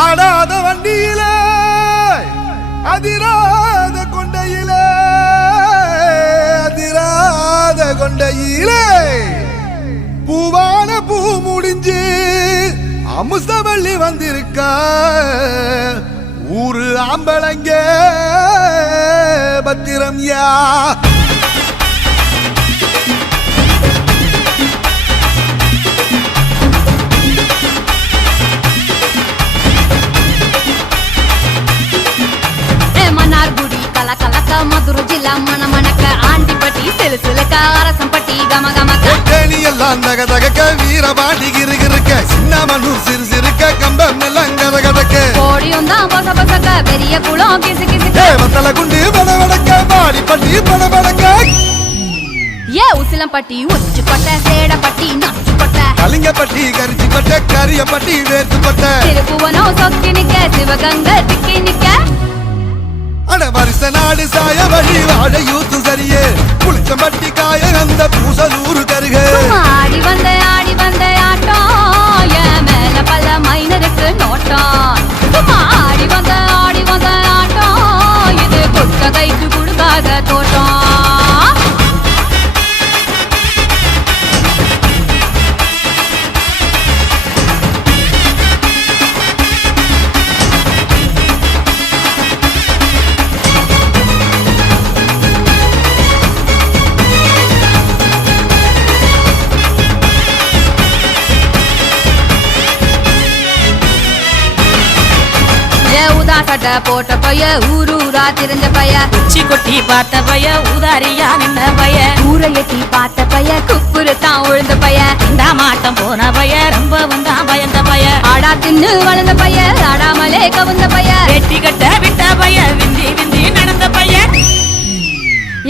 ஆடாத வண்டியிலே அதிராத கொண்டையிலே அதிராத கொண்டையிலே பூவான பூ முடிஞ்சு அமுசவள்ளி வந்திருக்க ஊரு ஆம்பளங்க பத்திரம் யா மதுரை ஜில்லா மணமணக்க ஆண்டிப்பட்டி சிலுசிலுக்க அரசம்பட்டி கமகமக்க எல்லாம் தகதக வீரபாண்டி கிருகிருக்க சின்னமனூர் சிறு சிறுக்க கம்பம் எல்லாம் கதகதக்க கோடியும் தான் பச பசக்க பெரிய குளம் கிசு கிசுக்க வத்தல குண்டு படவடக்க பாடிப்பட்டி படவடக்க ஏ உசிலம்பட்டி உச்சிப்பட்ட சேடப்பட்டி நச்சுப்பட்ட கலிங்கப்பட்டி கரிச்சிப்பட்ட கரியப்பட்டி வேர்த்துப்பட்ட திருப்புவனம் சொக்கி நிக்க சிவகங்கை திக்கி நிக்க அட வருஷ நாடு சாய வழி வாழ யூத்து சரியே புளிச்சம்பட்டி காய அந்த பூசலூரு கருக ஆடி வந்த ஆட்டம் என் மேல பல மைனருக்கு நோட்டம் ஆடி வந்த ஆட்டம் இது கொட்ட கைக்கு கொடுக்காத தோட்டம் சட்ட போட்ட பைய ஊரூரா தெரிஞ்ச பைய உச்சி கொட்டி பார்த்த பைய உதாரியா நின்ன பைய ஊரை எட்டி பார்த்த பைய குப்புரு தான் உழுந்த பைய இந்த மாட்டம் போன பைய ரொம்ப தான் பயந்த பைய ஆடா தின்னு வளர்ந்த பைய ஆடாமலே கவுந்த பைய வெட்டி கட்ட விட்ட பைய விந்தி விந்தி நடந்த பைய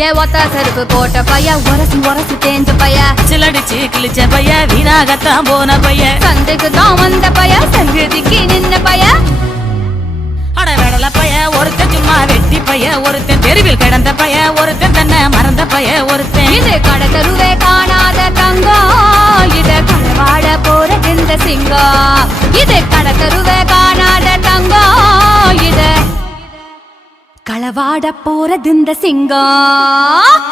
ஏ ஒத்த செருப்பு போட்ட பைய உரசி தேஞ்ச பைய சிலடிச்சு கிழிச்ச பைய வீராகத்தான் போன பைய சந்தைக்கு தான் வந்த பைய சங்கதிக்கு நின்ன பைய அடவெடல பைய ஒருத்தன் சும்மா வெட்டி பைய ஒருத்தன் தெருவில் கிடந்த பைய ஒருத்தன் தன்னை மறந்த பைய ஒருத்தன் இது கடத்தருவே காணாத தங்கம் இத களவாட போறது இந்த சிங்கம் இது கடத்தருவே காணாத தங்கம் இத களவாட போறது இந்த சிங்கம்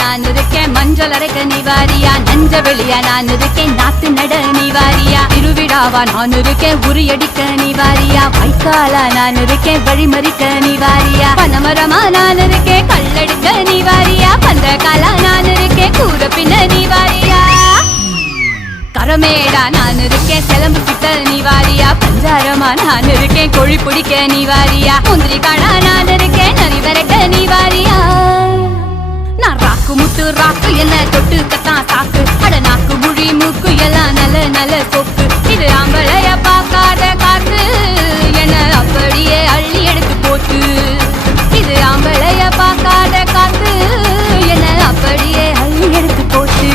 நான் இருக்கேன் மஞ்சள் அரைக்க நீவாரியா நஞ்ச வெளியா நான் இருக்கேன் நாத்து நட நீவாரியா திருவிழாவா நான் இருக்கேன் உரியடிக்க நீவாரியா வைக்காலா நான் இருக்கேன் வழிமறிக்க நீவாரியா பனமரமா நான் இருக்கேன் கல்லடிக்க நீவாரியா பந்தகாலா நான் இருக்கேன் கூற பின்ன நீவாரியா கரமேடா நான் இருக்கேன் செலம்பு சித்த நீவாரியா பஞ்சாரமா நான் இருக்கேன் கொழி பிடிக்க நீவாரியா முந்திரி காடா நான் இருக்கேன் நரி வரைக்க நீவாரியா நான் ராக்கு முத்து ராக்கு என்ன தொட்டு கத்தான் சாக்கு அட நாக்கு முழி மூக்கு எல்லாம் நல்ல சொக்கு இது ஆம்பளைய பார்க்காத காத்து என்ன அப்படியே அள்ளி எடுத்து போட்டு இது ஆம்பளைய பார்க்காத காத்து என்ன அப்படியே அள்ளி எடுத்து போட்டு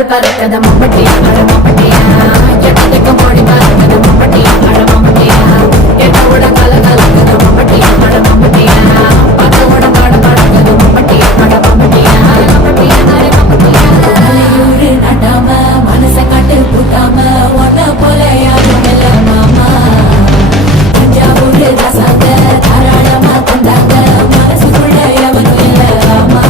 தோல் பறக்கத மம்பட்டியா அட மம்பட்டியா எட்டத்துக்கும் மொழி பறக்கத மம்பட்டியா அட மம்பட்டியா எட்டோட கல கலக்கத மம்பட்டியா அட மம்பட்டியா பத்தோட பாட பறக்கத மம்பட்டியா அட மம்பட்டியா மம்பட்டியா அட மம்பட்டியா தலையூரு நட்டாம மனச கட்டு கூட்டாம ஒன்ன போல யாரும் இல்ல மாமா தஞ்சாவூர் ரசாங்க தாராளமா தந்தாங்க மனசுக்குள்ள எவனும் இல்ல ஆமா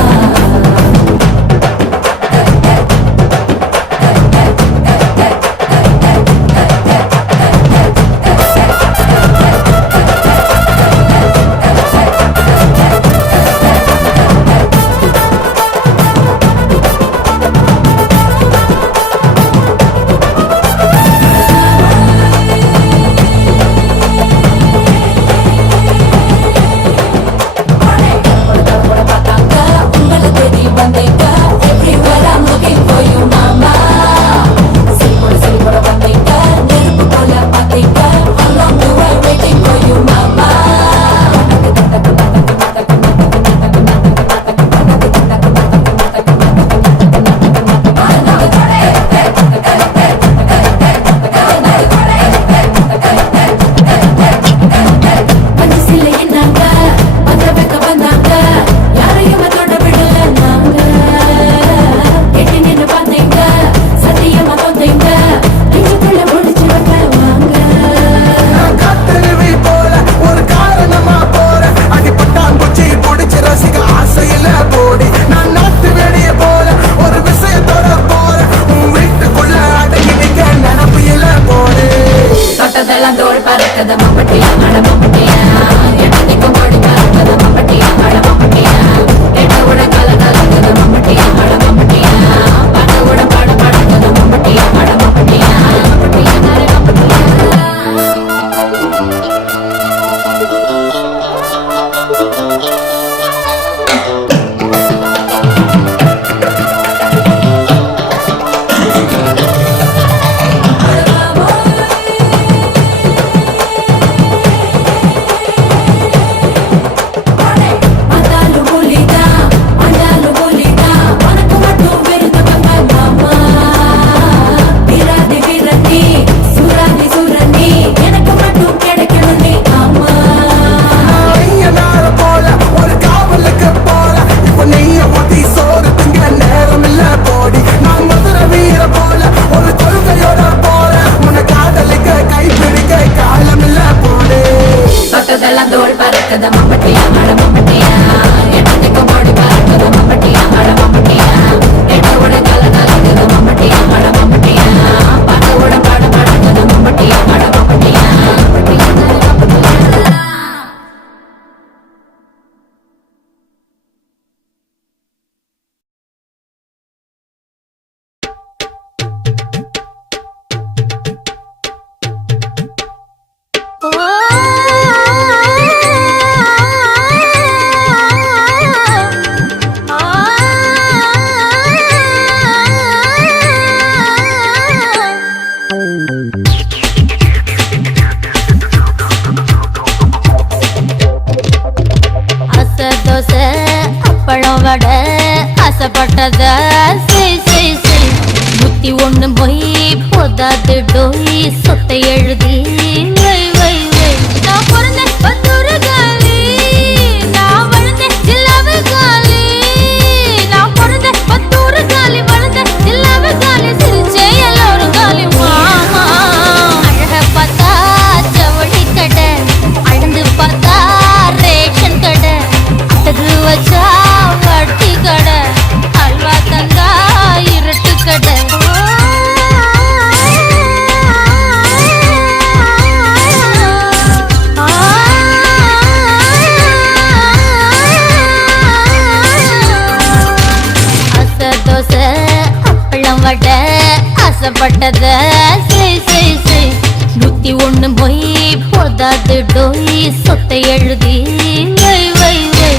ஆசைப்பட்டத புத்தி ஒண்ணு போய் போதாது டோய் சொத்தை எழுதி வை வை வை நான் பிறந்த பத்தூரு காலி நான் வளர்ந்த ஜில்லாவு காலி நான் பிறந்த பத்தூரு காலி வளர்ந்த ஜில்லாவு காலி சிரிச்சே எல்லோரும் காலி மாமா அழக பார்த்தா ஜவுளி கடை அழந்து பார்த்தா ரேஷன் கடை அட்டகு வச்சா வட்டி கடை அல்வா தந்தா இருட்டு கடை ஆசைப்பட்டத நூத்தி ஒண்ணு போய் போதாது டோய் சொத்தை எழுதி வை வை வை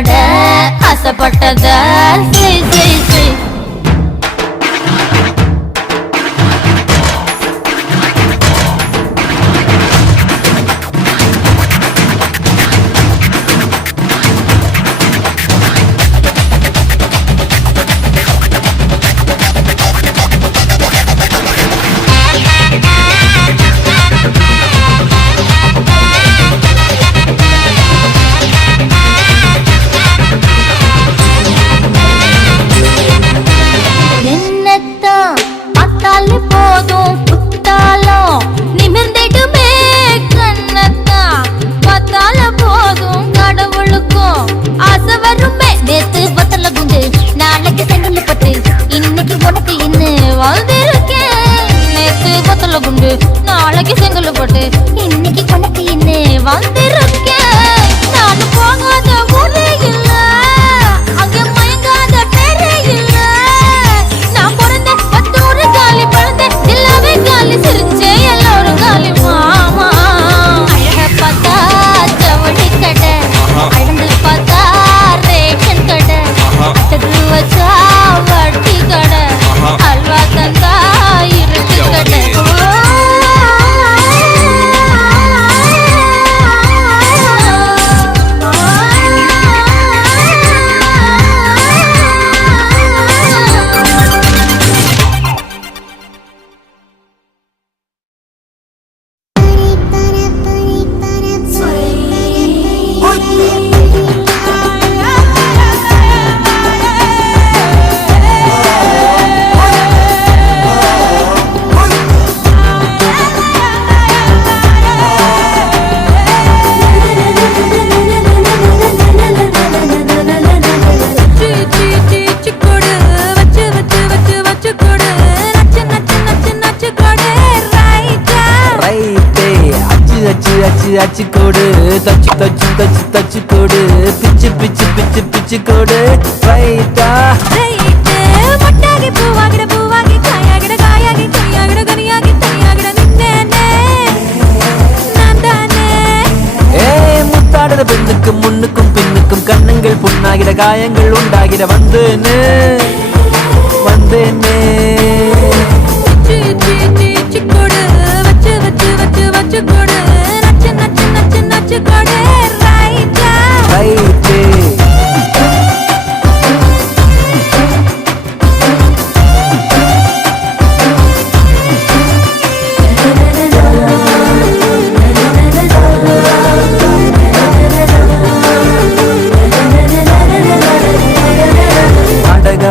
தொட ஆசைப்பட்டத செய் செய் செய் நாளைக்கு செங்கல் போட்டு இன்னைக்கு கொண்டு இன்னு வந்திருக்கேன் நான் போகாத ஊரே இல்ல அங்க மயங்காத பேரே இல்ல நான் பிறந்த 10 ஊரு காலி பழந்த எல்லாமே காலி சிரிச்சே எல்லாரும் காலி மாமா அழக பார்த்தா ஜவுளி கடை அழந்து பார்த்தா ரேஷன் கடை அட்டது வச்சா வட்டி கடை அல்வா தந்தா இருட்டு கடை அச்சு கோடு தச்சு தச்சு தச்சு தச்சு கோடு பிச்சு பிச்சு பிச்சு பிச்சு கோடு ரைட்டா ரைட்டு மொட்டாகி பூவாகிட காயாகிட காயாகி கையாகிட கனியாகி தையாகிட நின்னேனே நான் தானே முத்தாடுற பெண்ணுக்கும் முன்னுக்கும் பின்னுக்கும் கண்ணுங்கள் புண்ணாகிட காயங்கள் உண்டாகிட வந்தேனே வந்தேனே சிக்கோடு வச்சு வச்சு வச்சு வச்சு கோடு நச்சு நச்சு நச்சு நச்சு கோடு ரைட்டா ரைட்டு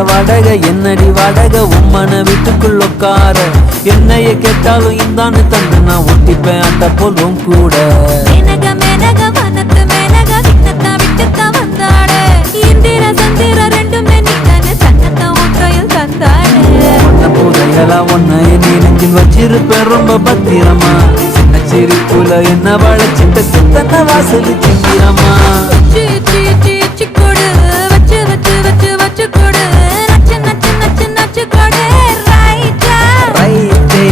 வாடகை என்னடி வாடகை உம்மன வீட்டுக்குள்ள உட்கார என்னைய கேட்டாலும் இந்தான்னு தந்து நான் ஒட்டிப்பேன் அந்த போலும் கூட மேனக மேனக வனத்து மேனக விண்ணத்தா விட்டுத்தா வந்தாடு இந்திர சந்திர ரெண்டுமே நீதானே சன்னத்தா உன் கையில் தந்தாடு ஒன்ன போதைகளா ஒன்ன நீ நெஞ்சில் வச்சிருப்பேன் ரொம்ப பத்திரமா சின்ன சிரிப்புல என்ன வளைச்சிட்ட சித்தன வாசல் சிங்கிறமா சிக்கோடு வச்சு வச்சு வச்சு வச்சு கோடு நச்சு நச்சு நச்சு நச்சு கோடு ரைட்டா ரைட்டே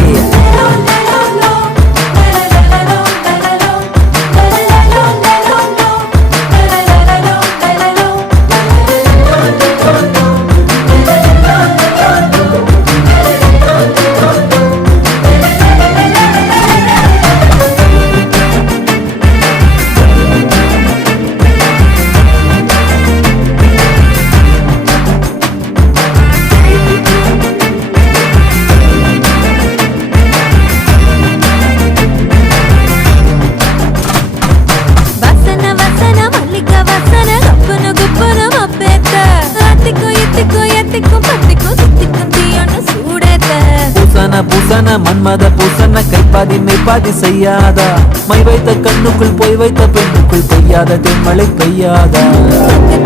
பூசன மன்மத பூசன கைப்பாதி மெய்ப்பாதி செய்யாதா மை வைத்த கண்ணுக்குள் போய் வைத்த பெண்ணுக்குள் பெய்யாத தென்மழை பெய்யாதா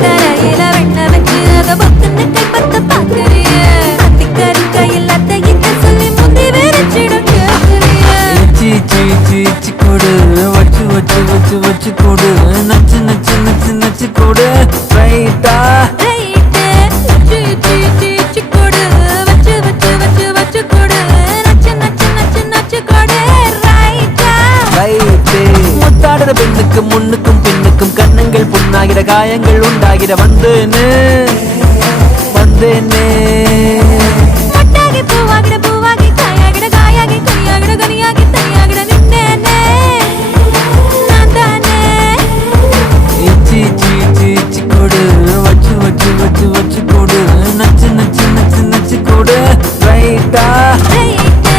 தரையில வெண்ண வச்சு அத பத்துன்னு கைப்பத்த பாக்குறிய அத்திக்கறி கையில் அத்தையிட்ட சொல்லி முந்தி வேறச்சிடும் சீ சீ சீ சீ கொடு வச்சு வச்சு வச்சு வச்சு கொடு நச்சு நச்சு நச்சு நச்சு கொடு ரைட்டா ரைட்டு கொடு வச்சு வச்சு வச்சு வச்சு கொடு நச்சு நச்சு நச்சு நச்சு கொடு ரைட்டா ரைட்டு முத்தாடுற பெண்ணுக்கும் முன்னுக்கும் பின்னுக்கும் கண்ணுங்கள் புண்ணாகிற காயங்கள் உண்டா முத்தாகிட வந்தேனே வந்தேனே மொட்டாகி பூவாகிட பூவாகி காயாகிட காயாகி கொய்யாகிட கனியாகி தையாகிட நின்னேனே நான் தானே இச்சி இச்சி இச்சி இச்சி கொடு வச்சு வச்சு வச்சு வச்சு கொடு நச்சு நச்சு நச்சு நச்சு கொடு ரைட்டா ரைட்டு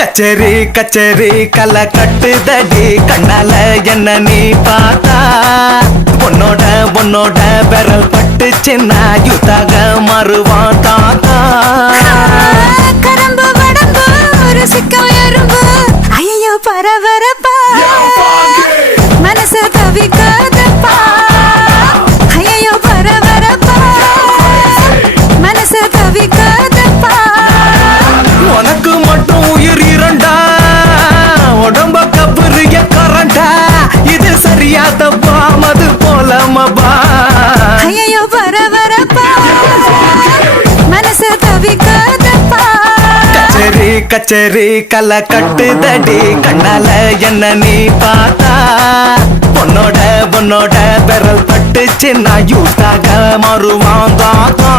கச்சேரி கச்சேரி கலை கட்டுதடி கண்ணால என்ன நீ பார்த்தா உன்னோட உன்னோட விரல் பட்டுச்சுன்னா யுத்தாக மறுவான் தாத்தா கரம்பு வடம்பு ஒரு சிக்கம் எறும்பு ஐயோ பரபரப்பா மனசு தவிக்காதப்பா ஐயோ பரபரப்பா மனசு தவிக்காதப்பா உனக்கு மட்டும் உயிர் இரண்டா உடம்ப கபுரிய கரண்டா இது சரியா தப்பா மது போலமபா ஐயோ பரபரப்பா மனசு தவிக்காதப்பா கச்சேரி கச்சேரி கலை கட்டுதடி கண்ணால என்ன நீ பார்த்தா உன்னோட உன்னோட விரல் பட்டுச்சுன்னா யூத்தாக மறுவான் தாத்தா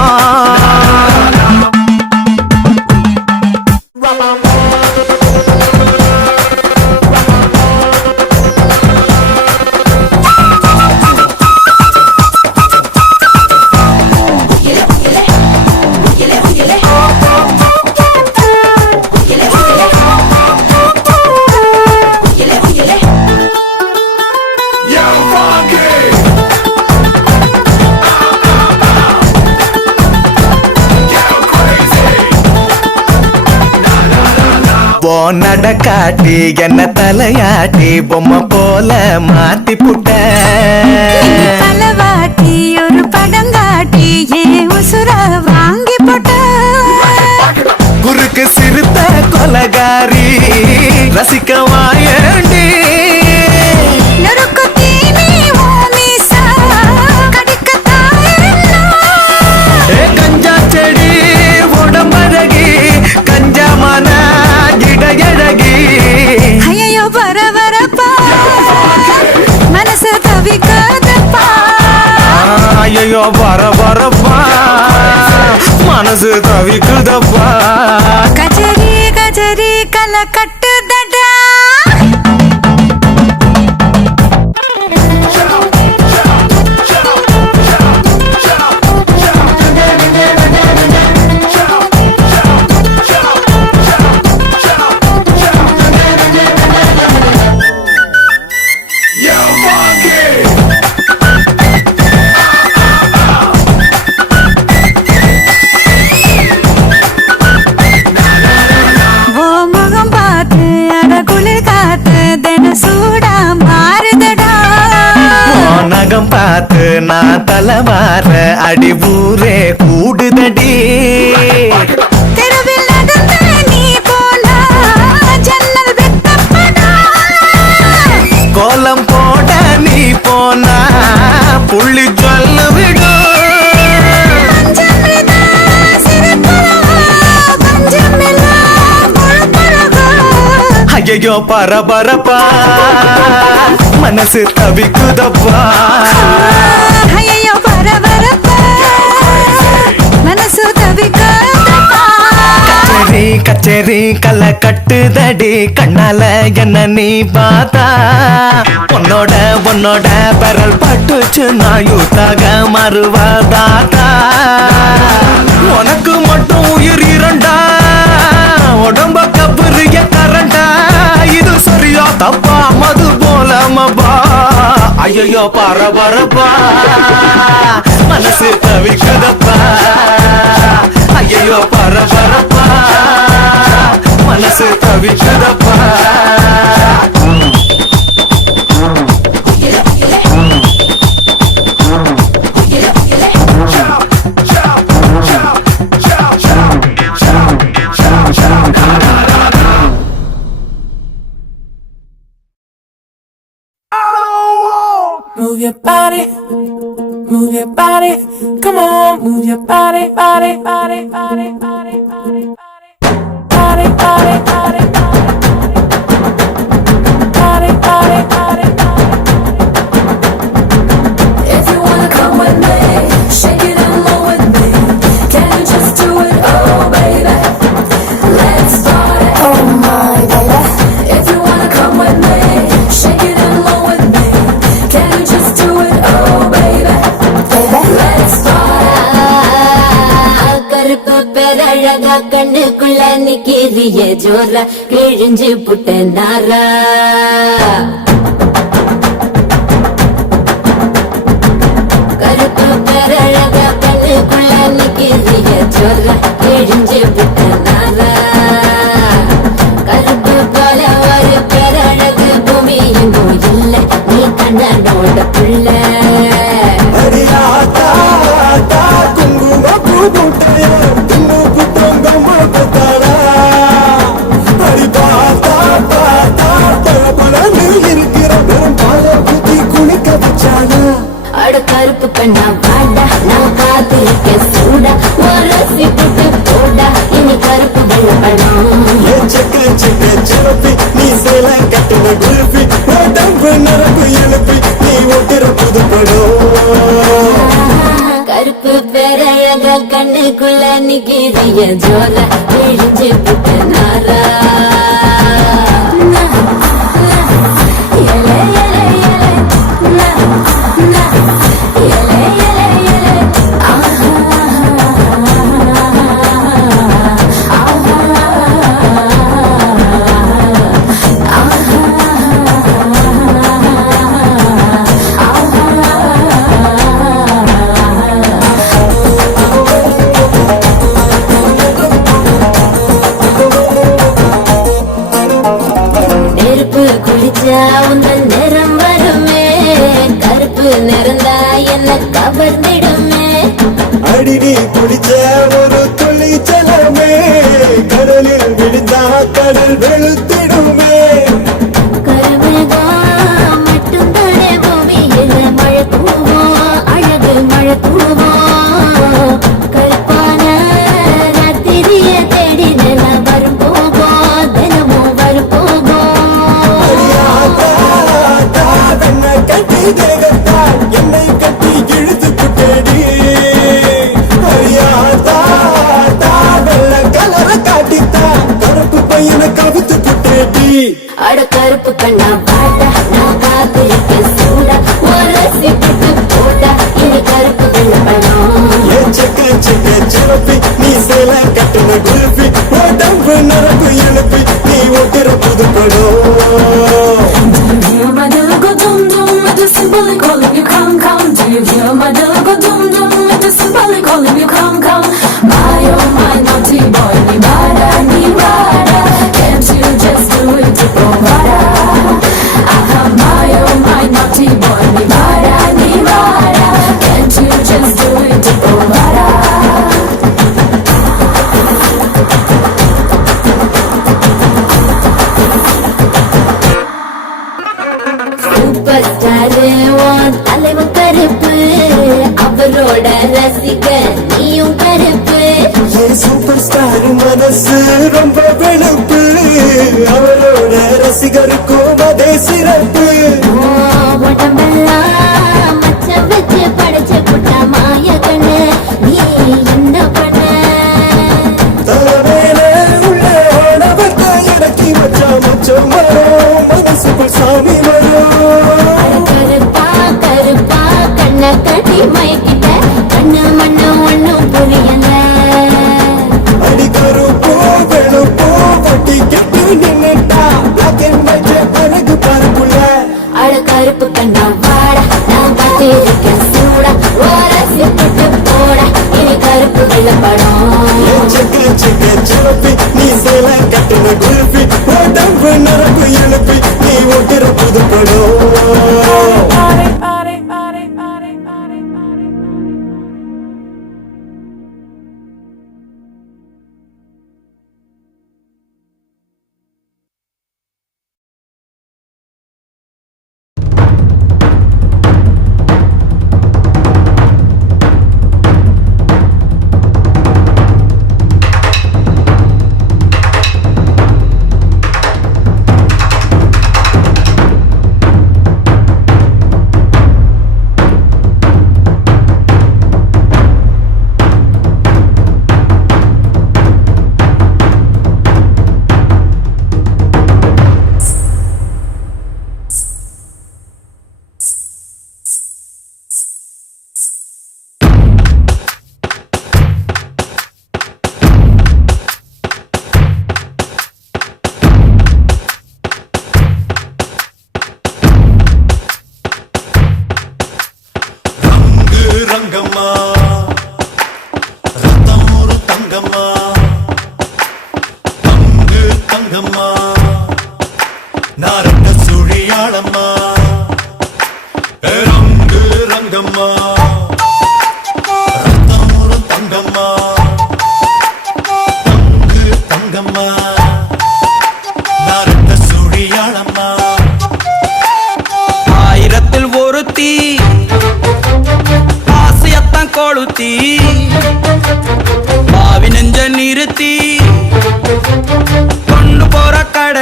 நடக்காட்டி என்ன தலையாட்டி பொம்மை போல மாத்தி புட்ட பலவாட்டி ஒரு படங்காட்டி ஏன் உசுர வாங்கி போட்ட குறுக்கு சிறுத்த கொலகாரி ரசிக்க வாயண்டி நெருக்கு தீனி ஓமிசா கடிக்கத்தாயெல்லாம் கஞ்சா செடி உடம்பழகி கஞ்சா மன இடையழகி ஐயோ பரபரப்பா மனசு தவிக்காதப்பா ஐயோ வர வரப்பா மனசு தவிக்குதப்பா கஜரி கஜரி கலை கட்டுதடா ஓ முகம் பார்த்து அட குளிர் காத்து தின சூடா மாறுதடா நகம் பார்த்து நான் தலைவார அடி ஊரே கூடுதடி தெருவில் நடந்த நீ போனா ஜன்னல் வெட்டப்படா கோலம் போட நீ போனா புள்ளி சொல்லு விடும் பஞ்சமிதா சிறுபுறவா பஞ்சமில்லா முழுப்பழகா ஐயோ பரபரப்பா மனசு தவிக்குதப்பா ஐயோ பரபரப்பா மனசு தவிக்காதப்பா கச்சேரி கச்சேரி கலை கட்டுதடி கண்ணால என்ன நீ பார்த்தா உன்னோட உன்னோட பெறல் பட்டுச்சு நான் யூத்தாக மறுவாதாத்தா உனக்கு மட்டும் உயிர் இரண்டா உடம்ப கபுரிய கரண்டா இது சரியா தப்பா மது போலமபா ஐயோ பரபரப்பா மனசு தவிக்குதப்பா ஐயோ பரபரப்பா மனசு தவிக்குதப்பா your body, move your body. Come on, move your body, body, body, body, body, body, body, body, body, body, body, body, body. If you wanna come with me, shake it and roll with me. Can you just do it, oh baby? Let's start it, oh my baby. If you wanna come with me, shake it and roll with me. Can you just do it, oh baby? Let's start it. கருப்பு பேரழகா கண்ணுக்குள்ள நிக்கிறிய ஜோரா கிழிஞ்சு புட்ட நாரா கருப்பு பேரழகா கண்ணுக்குள்ள நிக்கிறிய ஜோரா கிழிஞ்சு புட்ட நாரா கருப்பு போல ஒரு பேரழகு பூமி எங்கும் இல்ல நீ கண்ணனோட புள்ள அட கருப்பு கண்ணா வாடா நான் காத்திருக்க சூடா ஒரு சிட்டு போடா இனி கருப்பு வெள்ளப்படம் நீ சேலம் கட்டின குருப்பி உடம்பு நரம்பு எழுப்பி நீ ஒட்டுற புதுப்படும் கருப்பு பேரழக கண்ணுக்குள்ள நிக்கிறிய ஜோல கிழிஞ்சு புட்ட நாரா நெருப்பு குளிச்சா உந்தன் நிறம் வருமே கருப்பு நிறந்தா என்ன கவர்ந்திடுமே அடிடி குளிச்ச ஒரு துளி ஜலமே கடலில் விழுந்தா கடல் வெளுத்திடுமே கருமேகம் மட்டும் தானே பூமியில மழை தூவோம் அழகு மழை தூவோம் கருப்பான ராத்திரிய தேடி நில வரும் போவோம் தினமும் வரும் போவோம் கட்டி தேகத்தா என்னை கட்டி இழுத்து புட்டடி அறியாதா வெள்ள கலர காட்டித்தா கருப்பு பையனை கவித்து புட்டடி அட கருப்பு கண்ணா வாடா நான் காத்திருக்க சூடா ஒரு சிட்டு போடா இனி கருப்பு வெள்ளப்படம் சிறப்பி நீ சேலம் கட்டின குருப்பி உடம்பு நரம்பு எழுப்பி நீ ஒட்டுற புதுப்படும் Do you hear my little go dum dum? It is simply calling you come come. Do you hear my little go dum dum? It is simply calling you come come. My oh my naughty boy, ni vada ni vada. Can't you just do it to provada? Aha, my oh my naughty boy, ni vada ni vada. Can't you just do it to provada? Super star உன் தலைவன் கருப்பு அவரோட ரசிக நீயும் கருப்பு super star மனசு ரொம்ப வெளுப்பு அவரோட ரசிகருக்கும் அதே சிறப்பு உடம்பெல்லாம் மச்சம் வச்சு படைச்சு புட்ட மாய கண்ணு நீ என்ன பண்ண தலைமையில உள்ள ஆனவர் தான் இறக்கி வச்சா மச்சம் வரும் மனசுக்குள் சாமி வரும் கருப்பா கருப்பா கண்ண கட்டி மயக்கிட்ட கண்ணு மண்ணு ஒண்ணும் புரியல அடி கருப்போ வெளுப்போ வட்டி கெட்டி நின்னுட்டா பிளாக் அண்ட் ஒயிட் அழகு பார்ப்புல அட கருப்பு கண்ணா வாடா நான் காத்திருக்கேன் சூடா ஓரசி போட்டு போடா இனி கருப்பு வெள்ளப்படம் சிறப்பி நீ சேலம் கட்டின குருப்பி உடம்பு நரம்பு எழுப்பி நீ ஒட்டுற புதுப்படும்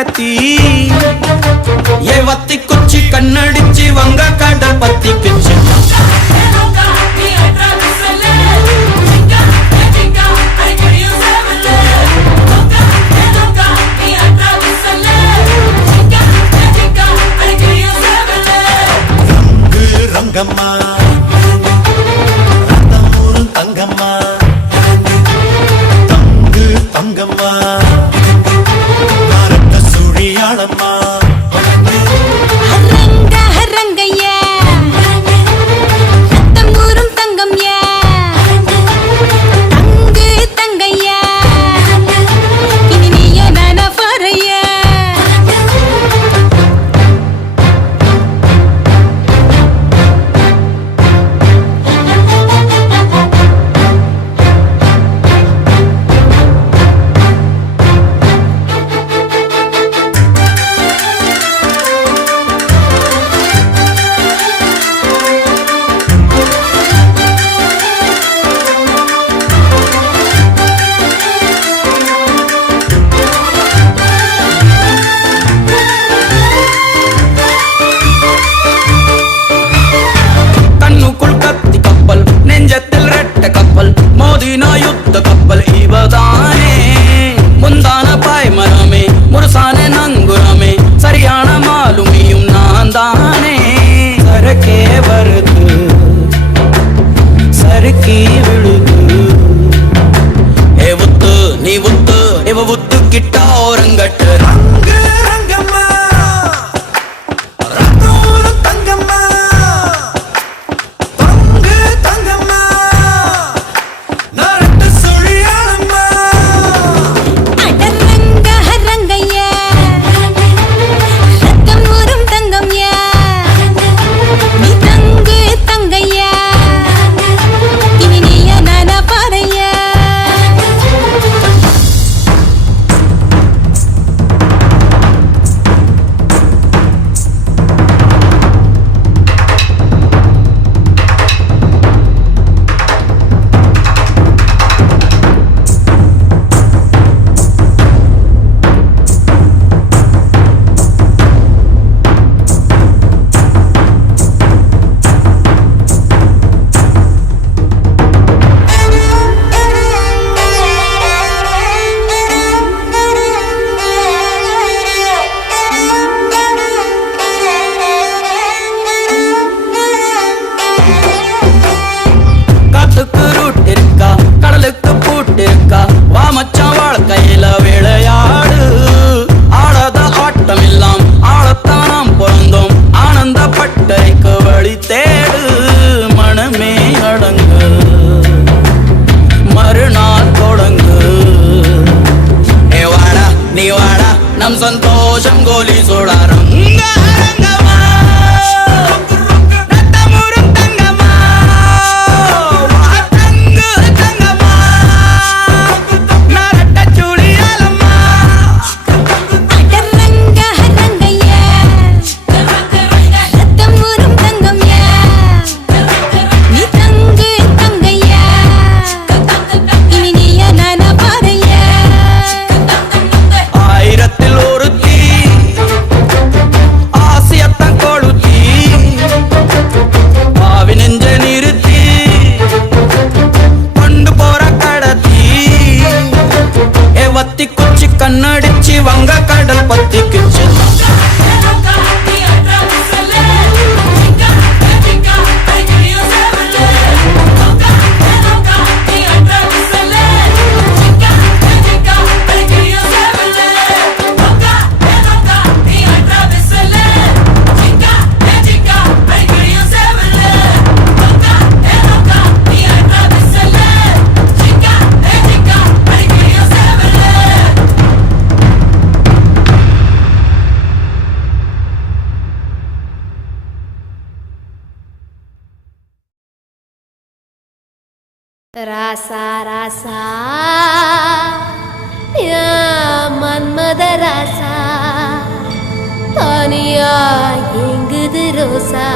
கடத்தி ஏ வத்தி குச்சி கண்ணடிச்சு வங்க கடல் பத்தி கிச்சு ரங்கம்மா ரத்தமூரும் தங்கம்மா தங்கு தங்கம்மா நரட்ட சுழியாளம்மா ரங்கையா ரத்தம் ஊரும் தங்கம் யா தங்கு தங்கையா இனி நீய நான பாறையா கப்பல் மோதினா யுத்த கப்பல் இவதானே முந்தான பாய்மரமே முருசான நங்குரமே சரியான மாலுமியும் நான் தானே சரக்கே வருது சறுக்கி விழுது ஏ உத்து நீ உத்து இவ உத்து கிட்ட ஓரங்கட்டு ரங்கு ரங்கம்மா ரத்தமூரும் தங்கம்மா தங்கு தங்கம்மா நரட்ட சுழியாளம்மா ரங்கையா ரத்தம் ஊரும் தங்கம் யா நீ தங்கு தங்கையா இனி நீய நான பாறையா காத்துக்கு ரூட் இருக்கா கடலுக்கு பூட்டு இருக்கா வா மச்சான் வாழ்க்கையில விளையாடு ஆடாத ஆட்டம் எல்லாம் ஆளத்தான் நாம் பிறந்தோம் ஆனந்த பட்டறைக்கு வழி தேடு மனமே அடங்கு மறுநாள் தொடங்கு ஏ வாடா நீ வாடா நம் சந்தோஷம் கோலி சோடாரம் ரத்தம் ஊரும் தங்கம் யா நீ தங்கு தங்கையா இனி நீய நான பாறையா ஆயிரத்தில் ஒருத்தி ஆசியத்தான் கொளுத்தி பாவி நெஞ்ச நிறுத்தி கொண்டு போற கடத்தி ஏ வத்தி குச்சி கண்ணடிச்சு வங்க கடல் பத்தி கிச்சு ராசா ராசா யா மன்மத ராசா தனியா எங்குது ரோசா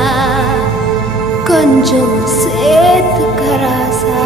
கொஞ்சம் சேர்த்துக்க ராசா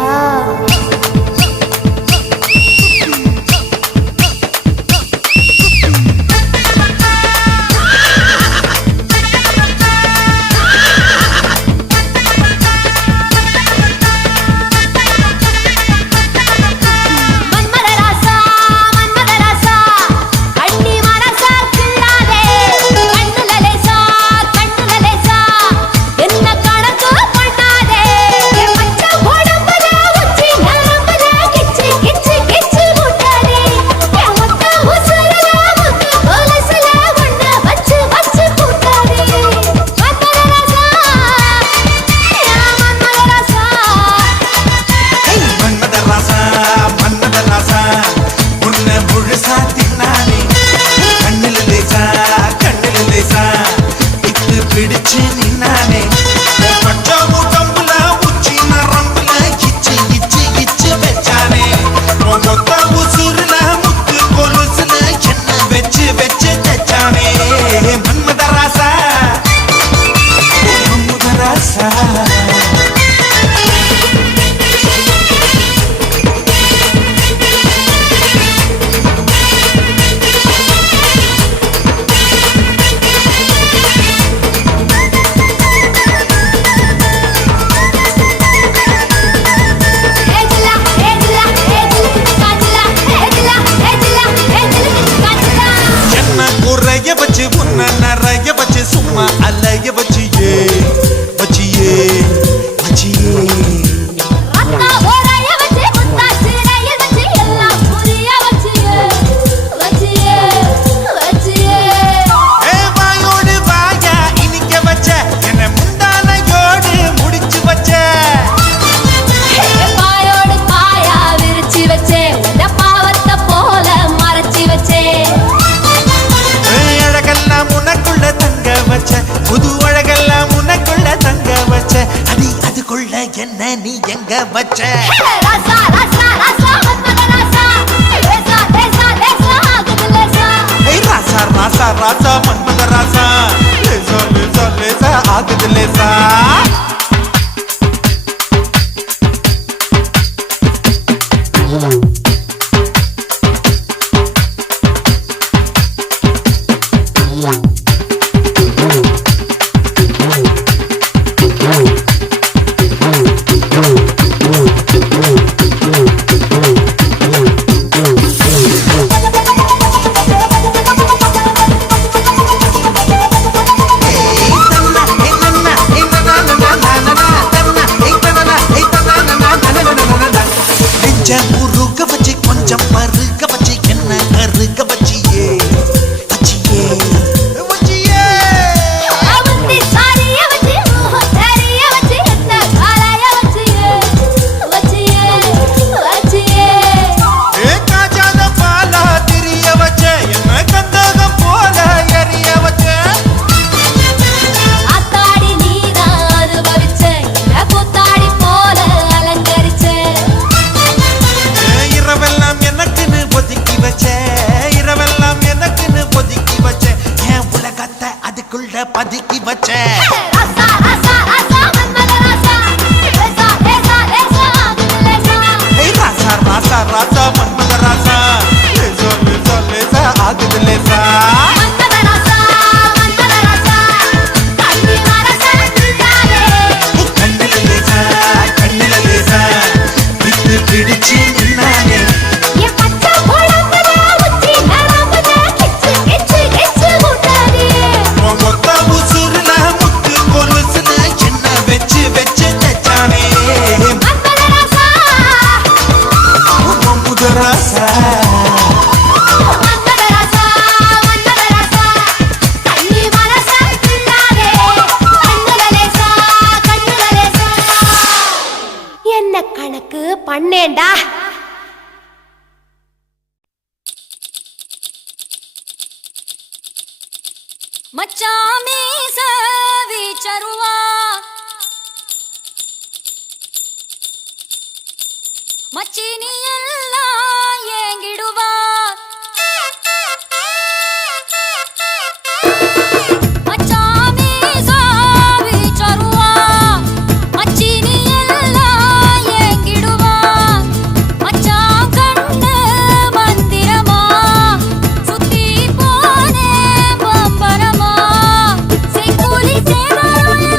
நீ எங்க வச்ச ராசா ராசா ராசா மன்மத ராசா லேசா லேசா லேசா ஆகுது லேசா ஏய் ராசா ராசா ராசா மன்மத ராசா லேசா லேசா லேசா ஆகுது லேசா முருக வச்சு கொஞ்சம் மறுக வச்சு என்ன கருக வச்சியே வச்சியே வச்சியே அவந்தி சாரிய வச்சி சாரிய வச்சி என்ன காலைய வச்சியே வச்சியே வச்சியே ஏ காஜாத பாலா திரிய வச்ச என்ன கந்தகம் போல எரிய வச்ச ஆத்தாடி நீதான் அனுபவிச்ச என்ன கூத்தாடி போல அலங்கரிச்ச இரவெல்லாம் எனக்குன்னு ஒதுக்கி வச்ச இரவெல்லாம் எனக்குன்னு ஒதுக்கி வச்ச என் உலகத்தை அதுக்குள்ள பதுக்கி வச்ச ராசா ராசா ராசா மன்மத ராசா லேசா லேசா லேசா ஆகுது லேசா ஏய் ராசா ராசா ராசா மன்மத ராசா லேசா லேசா லேசா ஆகுது லேசா மன்மத ராசா கண்ணி மரசா நிக்காதே கண்ணில லேசா விட்டு பிடிச்சு நின்னானே என் பச்சை குழம்புல உச்சி நரம்புல கிச்சு கிச்சு கிச்சு ஊட்டாதே கொத்த உசுருல முத்து கொலுசுல என்ன வச்சு வச்சு தச்சானே மன்மத ராசா மன்மத ராசா மன்மத ராசா கண்ணி மரசா நிக்காதே கண்ணுல லேசா என்ன கணக்கு பண்ணேண்டா மச்சாமி சவிச்சருவா மச்சினி எல்லாம் ஏங்கிடுவா மச்சாமி சவிச்சருவா மச்சினி எல்லாம் ஏங்கிடுவா மச்சான் கண்ணு மந்திரமா சுத்தி போனே பம்பரமா செய்கூலி சேதாரம்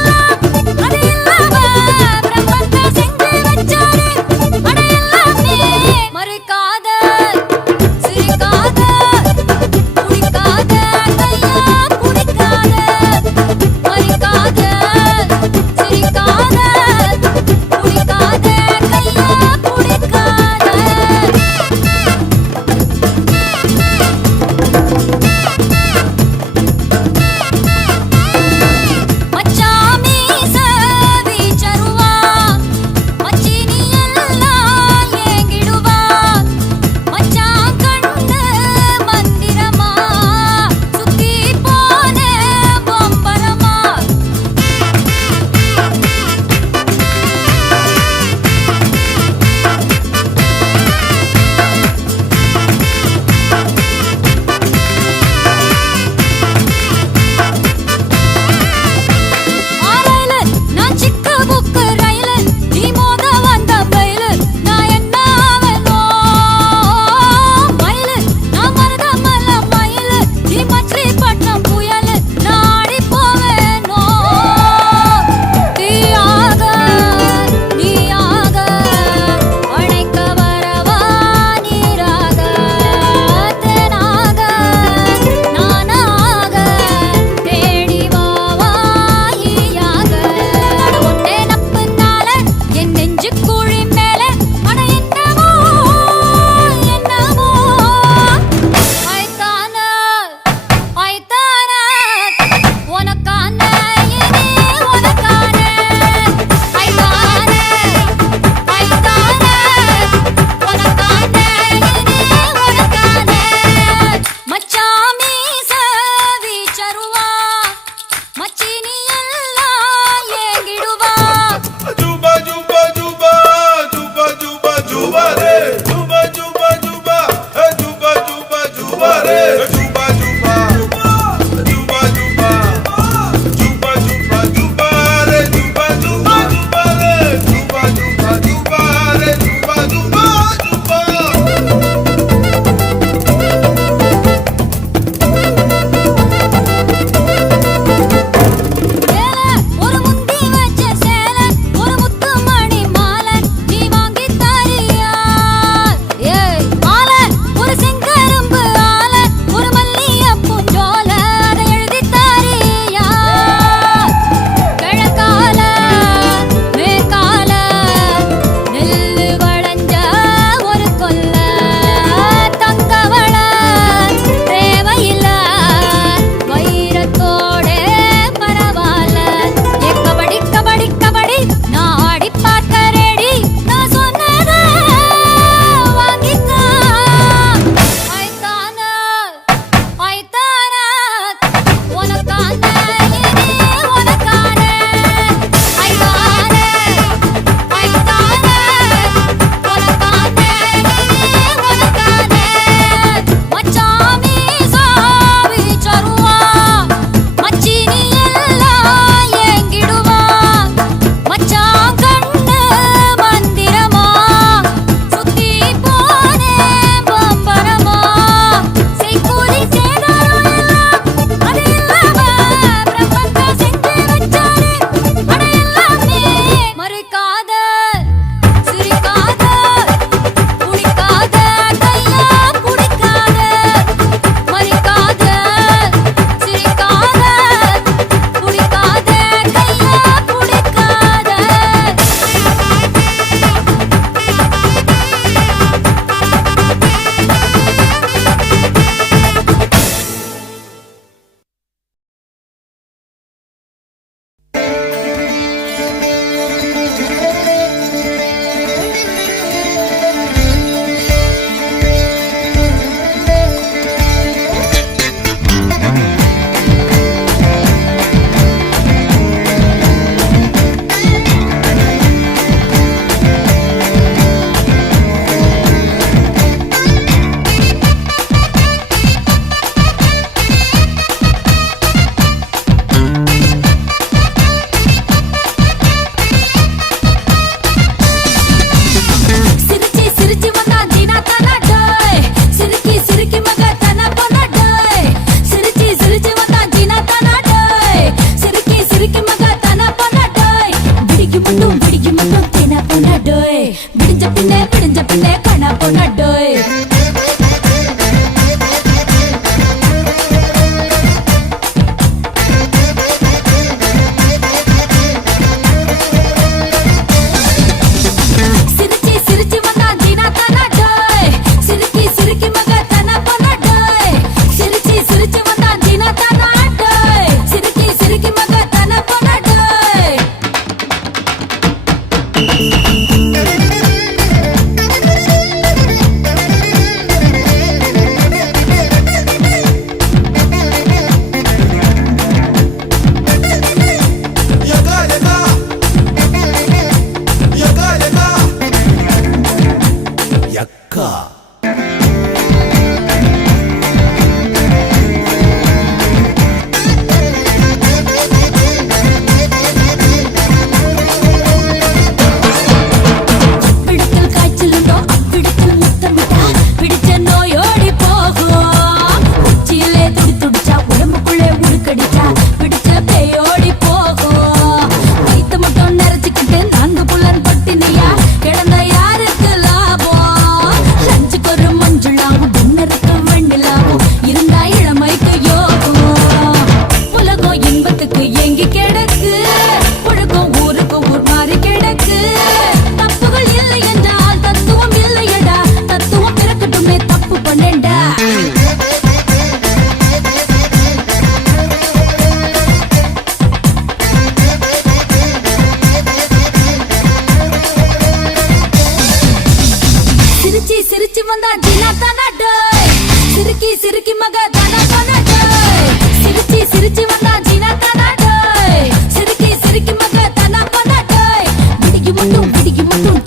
சிறுக்கி சிறுக்கி மக தானா தானா டோய் சிரிச்சி சிரிச்சி வந்தா ஜீனா தானா டோய் சிறுக்கி சிறுக்கி மக தானா தானா டோய் விடிகி மட்டும்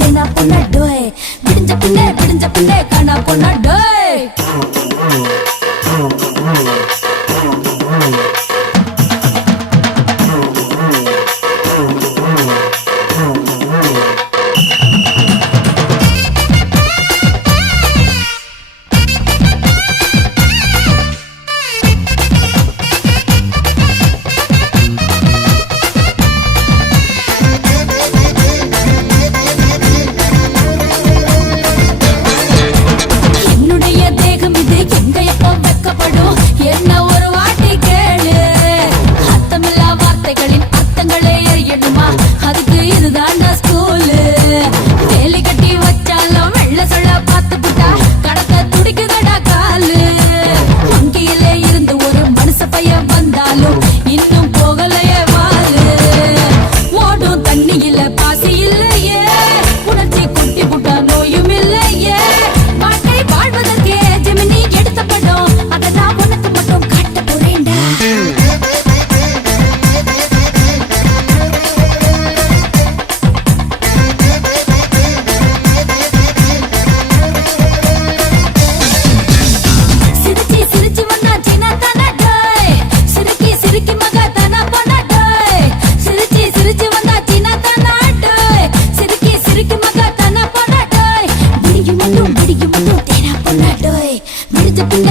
தேனா பொண்ணா டோய் விடிஞ்ச பின்னே காணா பொண்ணா டோய்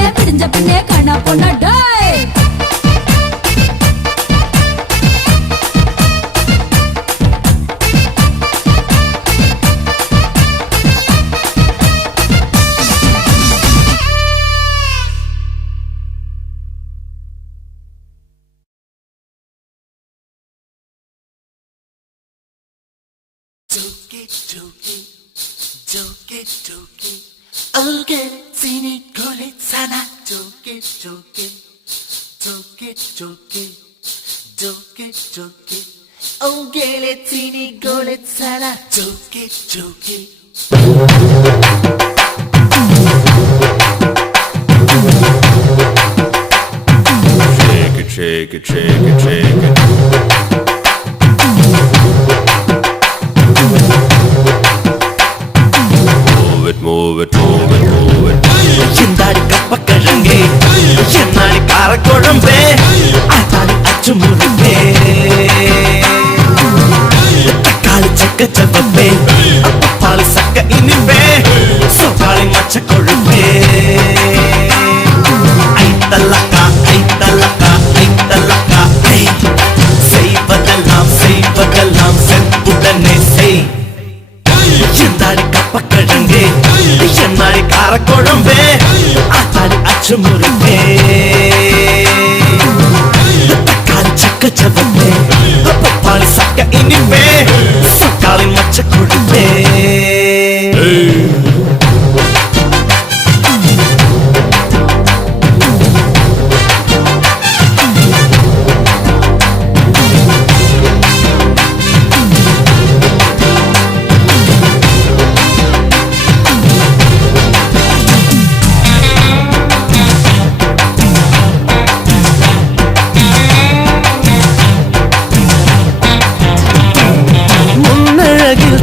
விடிஞ்ச பின்னே காணா பொண்ணா டோய் 어게지니 골리잖아 조개 어게지니 골리잖아 조개 Shake it, shake it, shake it. Move it, move it, move it, move it. எந்தாடி கப்பக்கிழங்கே என்னாடி காரக்குழம்பே ஆத்தாடி அச்சு முருகே தக்காளி சக்க சவப்பே பாலி சக்க இனிப்பே சொக்காளி மச்ச கொழுப்பே ஐத்தலக்கா ஐத்தலக்கா ஐத்தலக்கா செய்வதெல்லாம் செய்வதெல்லாம் செப்புடனே செய் எந்தாடி கப்பக்கிழங்கே என்னாடி காரக்குழம்பே ஆத்தாடி அச்சு முருகே தக்காளி சக்க சவப்பே பாலி சக்க இனிப்பே சொக்காளி மச்ச கொழுப்பே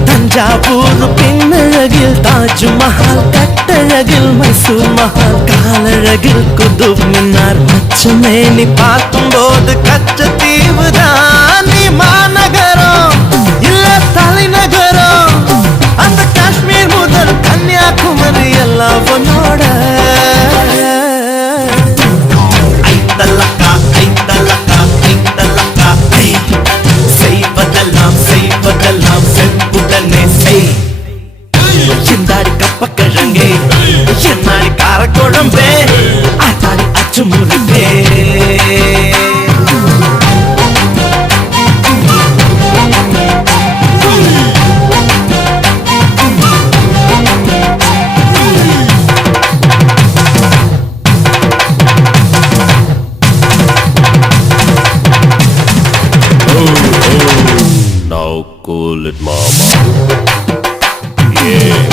தஞ்சாவூர் பின்னழகில் தாஜ்மஹால் கட்டழகில் மைசூர் மஹால் காலழகில் குதுப் மினார் மச்சமே நீ பார்க்கும் போது கச்ச தீவுதான் நீ மாநகரம் இல்ல தலைநகரம் அந்த காஷ்மீர் முதல் கன்னியாகுமரி எல்லாம் உன்னோட ஐத்தலக்கா ஐத்தலக்கா ஐத்தலக்கா செய்வதெல்லாம் செய்வதெல்லாம் செப்புடனே செய் எந்தாடி கப்பக்கிழங்கே என்னாடி காரக்குழம்பே ஆத்தாடி அச்சு முருகே Now cool it, mama. Yeah.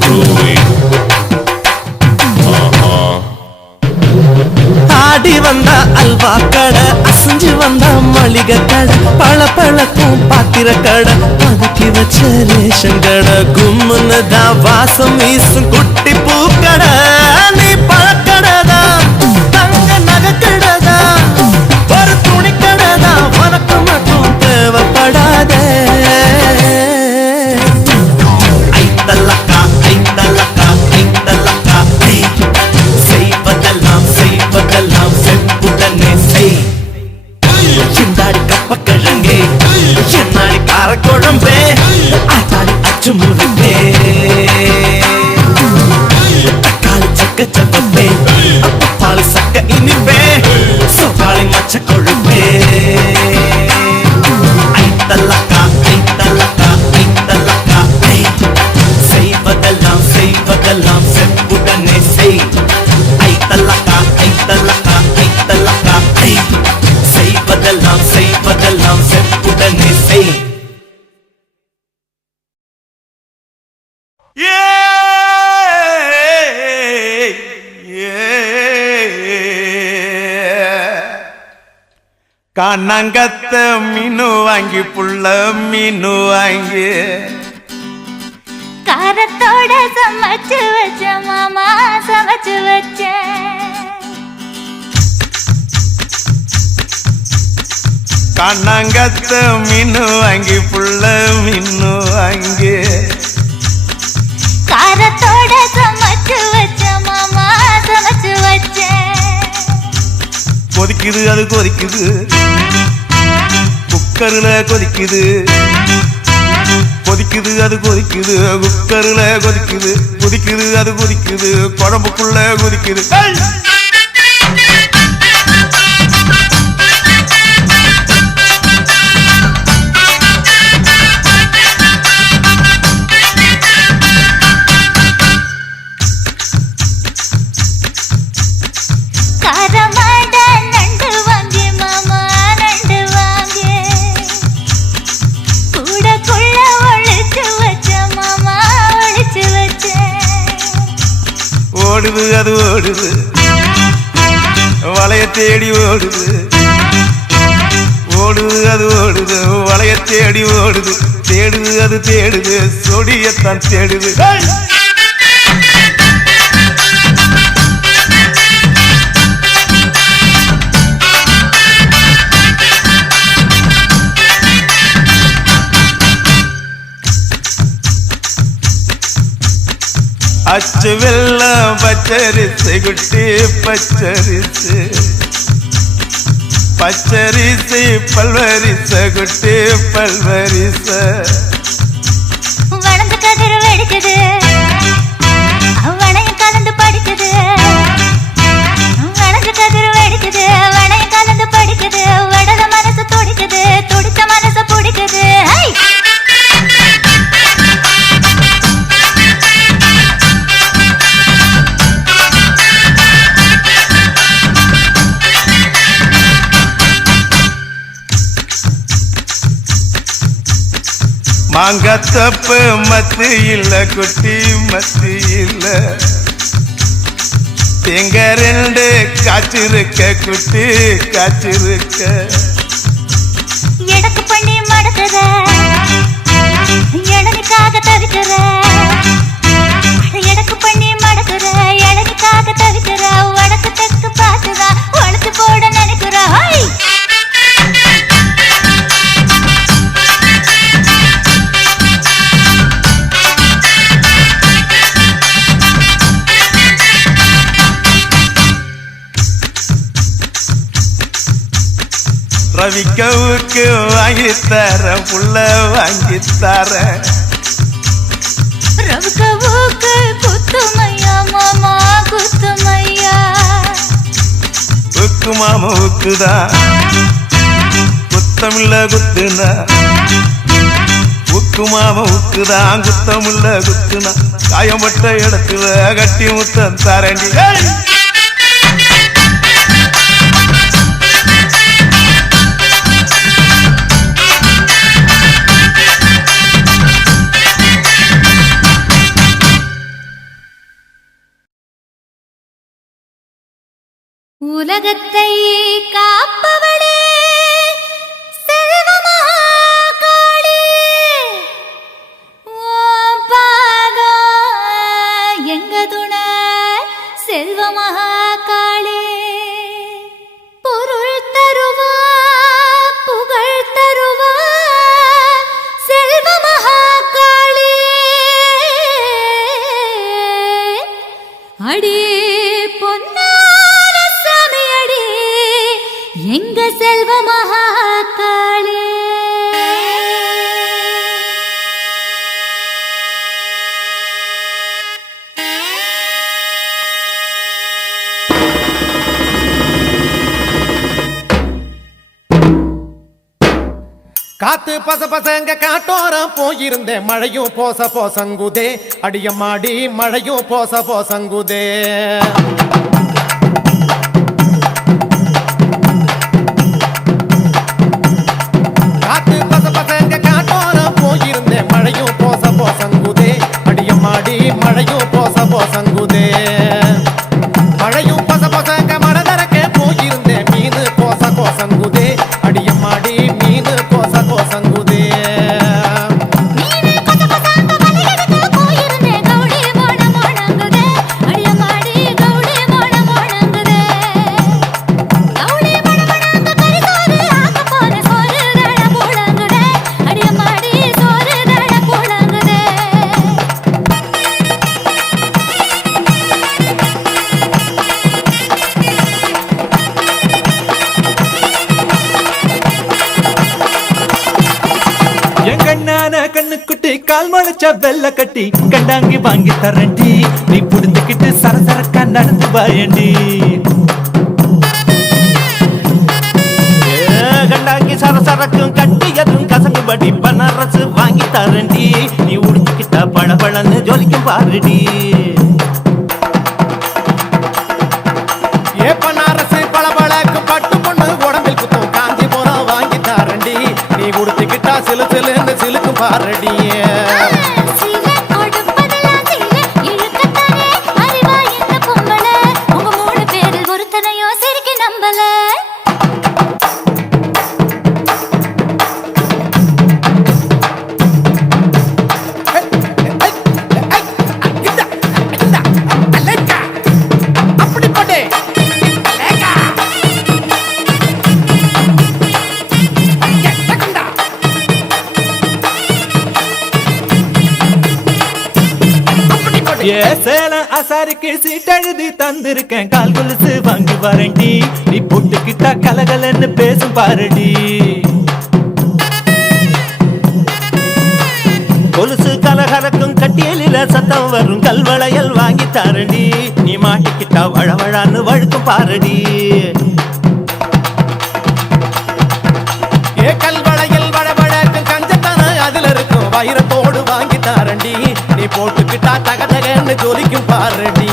Do it. ஆடி வந்தா அல்வா கடை, அசைஞ்சு வந்தா மளிகை கடை, பழ பழக்கும் பாத்திர கடை, பதுக்கி வச்ச ரேஷன் கடை, கும்முன்னு தான் வாசம் வீசும் குட்டி பூக்கடை. நீ பழக்கடதா தங்க நகை கடதா, ஒரு துணி கடதா, உனக்கு மட்டும் தேவைப்படாதே. ஐத்தலக்கா ஐத்தலக்கா ஐத்தலக்கா, செய்வதெல்லாம் செய்வதெல்லாம் செப்புடனே செய். சிந்தாடி கப்பக்கிழங்கே, என்னாடி காரக்குழம்பே, ஆத்தாடி அச்சு முருகே, தக்காளி சக்க சப்பப்பே, பாலு சக்க இனிப்பே, சோப்பாளி மச்ச கொழுப்பே. ஐத்தலக்கா ஐத்தலக்கா ஐத்தலக்கா, செய்வதெல்லாம் செய்வதெல்லாம் செப்புடனே செய். ஐத்தலக்கா ஐத்தலக்கா ஐத்தலக்கா, செய்வதெல்லாம் செய்வதெல்லாம் செப்புடனே செய். கண்ணங்கத்த மீனு வாங்கி புள்ள மீனு வாங்கி காரத்தோட சமைச்சு வச்ச மாமா சமைச்சு வச்ச. கண்ணங்கத்த மீனு வாங்கி புள்ள மீனு வாங்கி காரத்தோட சமைச்சு வச்ச மாமா சமைச்சு வச்ச. கொதிக்குது அது கொதிக்குது, குக்கர்ல கொதிக்குது, கொதிக்குது அது கொதிக்குது, குக்கர்ல கொதிக்குது, கொதிக்குது அது கொதிக்குது, குழம்புக்குள்ள கொதிக்குது. ஓடுது அது ஓடுது, வளைய தேடி ஓடுது, ஓடுது அது ஓடுது, வளைய தேடி ஓடுது, தேடுது அது தேடுது, சொடியத்தான் தேடுது. அச்சு வெள்ளம் பச்சரிசு குட்டி பச்சரிசு, பச்சரிசு பல்வரிச குட்டி பல்வரிச. வளர்ந்து கதிர் வெடிக்குது, வளையம் கலந்து படிக்குது, வளர்ந்து கதிர் வெடிக்குது, வளையம் கலந்து படிக்குது, வடல மனசு துடிக்குது, துடிச்ச மனசு பிடிக்குது. மாங்கத்தப்பு மத்து இல்ல குட்டி மத்து இல்ல, தேங்க ரெண்டு காய்ச்சிருக்க குட்டி காய்ச்சிருக்க. எடக்கு பண்ணி மடக்குற, இளநிக்காக தவிக்கிற, எடக்கு பண்ணி மடக்குற, இளநிக்காக தவிக்கிற, வடக்கு தெற்கு பார்த்துதான் வளர்த்து போட நினைக்கிற. ரவிக்கவுக்கு வாங்கித்தர புள்ள வாங்கித்தர, ரவிக்கவுக்கு குத்துமையா மாமா குத்துமையா, உக்கு மாமா உக்குதான் குத்தமில்ல குத்துனா, உக்கு மாமா உக்குதான் குத்தமில்ல குத்துனா, காயம்பட்ட இடத்துல கட்டி முத்தம் தரண்டி. உலகத்தை காப்பவளே செல்வமகாளி, ஓம் பாதம் எங்க துணை செல்வமகாளி. பொருள் தருவா புகழ் தருவா செல்வமகாளி. அடி பொன்னான சாமி அடி எங்க செல்வமகாளி. காத்து பச பசங்க காட்டோரம் போயிருந்தேன், மழையும் போச போசங்குதே அடியம்மாடி, மழையும் போச போசங்குதே. காத்து பச பசங்க காட்டோரம் போயிருந்தேன், மழையும் போச போசங்குதே அடியம்மாடி, மழையும் போச போசங்குதே. மழையும் பச பசங்க மனதரக்க போயிருந்தேன், மீனு போச கோசங்குதே அடியம்மாடி, மீனு கோச கோசங்குதே. கண்ணுக்குட்டி கால் முளைச்ச வெள்ள கட்டி கண்டாங்கி வாங்கி தரண்டி, நீ புடிஞ்சுக்கிட்டு சரசரக்கா நடந்து வாயண்டி. கண்டாங்கி சரசரக்கும் கட்டியதும் கசங்குபடி பனரசு வாங்கி தரண்டி, நீ உடிச்சுக்கிட்டா பழபழன்னு ஜொலிக்கும் பாருடி. ஏ பனரசு பழபழக்கும் பட்டு பொண்ணு உடம்பில் குத்தும் காஞ்சிபுரம் வாங்கி தரண்டி, நீ உடுத்திக்கிட்டா சிலு சிலுன்னு சிலுக்கும் பாரடி. சேலம் அசாரிக்கு சீட்டெழுதி தந்திருக்கேன், கால் கொலுசு வாங்கி வரண்டி, நீ போட்டுக்கிட்டா கலகலன்னு பேசும் பாரடி. கொலுசு கலகலக்கும் கட்டியலில சத்தம் வரும் கல்வளையல் வாங்கி தரண்டி, நீ மாட்டிக்கிட்டா வழவழான்னு வழுக்கும் பாரடி. ஏ கல்வளையல் வழவழக்கும் கஞ்சத்தான அதுல இருக்கும் வைரத்தோடு வாங்கி தரண்டி, நீ போட்டுக்கிட்டா தகதகன்னு ஜொலிக்கும் பாரடி.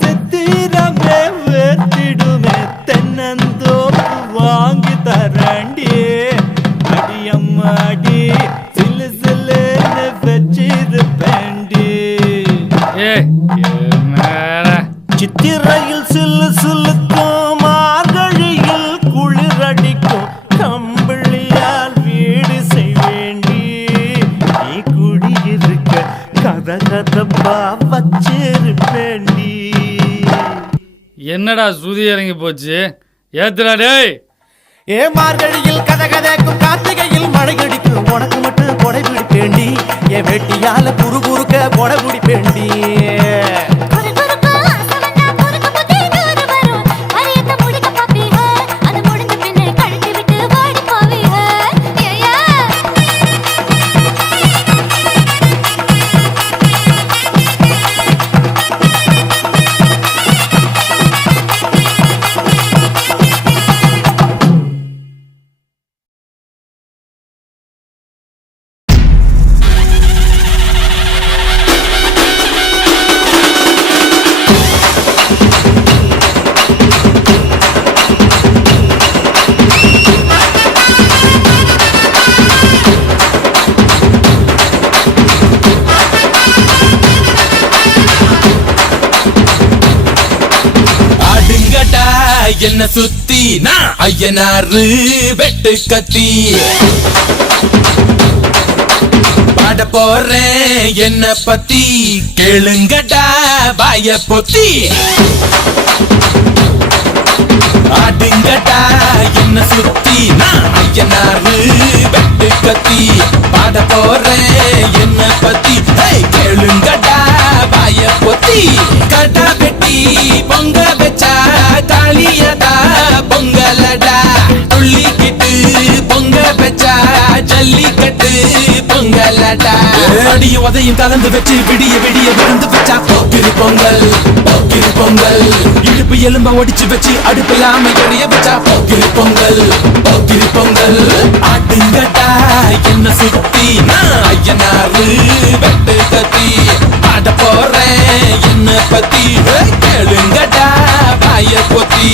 சித்திரமே வேத்திடுமே தென்னந்தோப்பு வாங்கி தரண்டி, அடியம்மாடி சிலு சிலுன்னு வச்சிருப்பேண்டி. சித்திரையில் சிலு சிலுக்கும் மார்கழியில் குளிரடிக்கும் கம்பிளியால் வீடு செய்வேண்டி, நீ குடியிருக்க கத கதப்பா வச்சிருப்பேண்டி. என்னடா சுதி இறங்கி போச்சு, ஏத்துடா டேய். ஏ மார்கழியில் கதகதக்கும் கார்த்திகையில் மழை அடிக்கும், உனக்கு மட்டும் கொடை பிடிப்பேண்டி, என் வெட்டியால குறு குறுக்க கொடை பிடிப்பேண்டி. என்ன சுத்தி நான் ஐயனாரு வெட்டு கத்தி பாட போறேன் என்ன பத்தி கேளுங்கடா வாய பொத்தி ஆடுங்கடா என்ன சுத்தி நான் ஐயனாரு வெட்டு கத்தி பாட போறேன் என்ன பத்தி கேளுங்கடா வாய பொத்தி கடா வெட்டி பொங்க வச்சா தாலியடா பொங்கலடா துள்ளிக்கிட்டு பொங்க வச்சா ஜல்லிக்கட்டு பொங்கலடா அடியும் உதையும் கலந்து வச்சு விடிய விடிய விழுந்து வச்சா போக்கிரி பொங்கல் போக்கிரி பொங்கல் இடுப்பு எலும்ப ஒடிச்சு வச்சு அடுப்பில்லாம எரிய வச்சா போக்கிரி பொங்கல் போக்கிரி பொங்கல் ஆட்டுங்கட்டா என்ன சுத்தி நான் ஐயனாரு வெட்டு கத்தி ஆட போறேன் என்ன பத்தி கேளுங்கடா வாய பொத்தி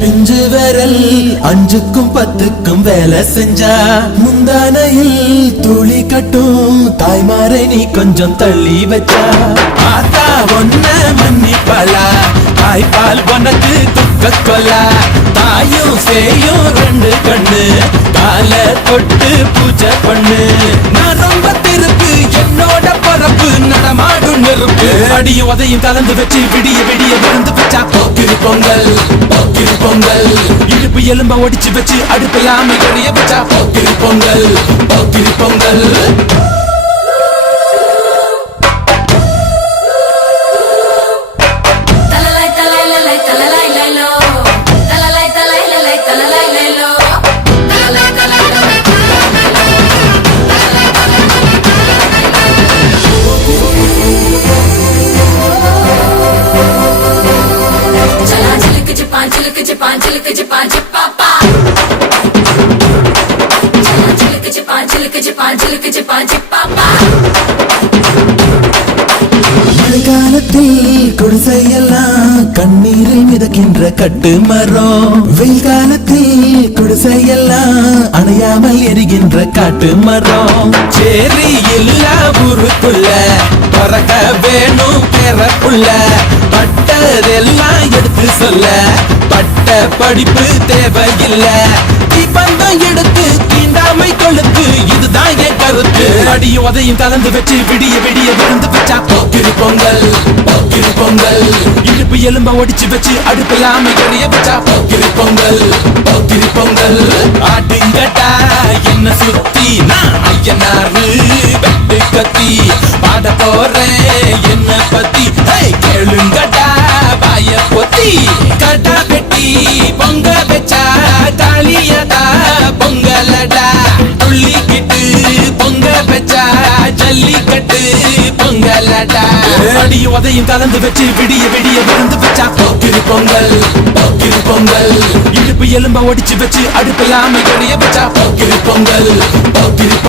பிஞ்சு விரல் 5க்கும் 10க்கும் வேலை செஞ்சா முந்தானையில் துளி கட்டும் தாய்மாரை நீ கொஞ்சம் தள்ளி வச்சா ஆத்தா ஒன்ன மன்னிப்பலா தாய்ப்பால் உனக்கு துக்க கொல்லா தாயும் சேயும் 2 கண்ணு கால தொட்டு பூஜை பண்ணு நான் ரொம்ப திருப்பு என்னோட பரப்பு நடமாடும் நெருப்பு அடியும் உதையும் கலந்து வச்சு விடிய விடிய விழுந்து வச்சா போக்கிரி பொங்கல் போக்கிரி பொங்கல் இடுப்பு எலும்ப ஒடிச்சு வச்சு அடுப்பில்லாம எரிய வச்சா போக்கிரி பொங்கல் போக்கிரி பொங்கல் மழைக்காலத்தில் குடிசையெல்லாம் கண்ணீரில் மிதக்கின்ற கட்டு மரம் வெயில் காலத்தில் குடிசையெல்லாம் அணையாமல் எரிகின்ற காட்டு மரம் சேரி எல்லா ஊருக்குள்ள பறக்க வேணும் பிறப்புள்ள பட்டதெல்லாம் எடுத்து சொல்ல பட்ட படிப்பு தேவையில்லை பந்தம் எடுத்து தீண்டாமை கொழுத்து இதுதான் என் கருத்து அடியும் உதையும் கலந்து வச்சு விடிய விடிய விழுந்து வச்சா போக்கிரி பொங்கல் போக்கிரி பொங்கல் இடுப்பு எலும்ப ஒடிச்சு வச்சு அடுப்பில்லாம எரிய வச்சா போக்கிரி பொங்கல் போக்கிரி பொங்கல் ஆட்டுங்கட்டா என்ன சுத்தி நான் ஐயனாரு வெட்டு கத்தி பாட போறேன் என்ன பத்தி கேளுங்கட்டா வாய பொத்தி கடா வெட்டி பொங்க வச்சா தாலியடா பொங்கலடா துள்ளிக்கிட்டு பொங்க வச்சா ஜல்லிக்கட்டு பொங்கலடா அடியும் உதையும் கலந்து வச்சு விடிய விடிய விழுந்து வச்சா போக்கிரி பொங்கல் போக்கிரி பொங்கல் இடுப்பு எலும்ப ஒடிச்சு வச்சு அடுப்பில்லாம எரிய வச்சா போக்கிரி பொங்கல் போக்கிரி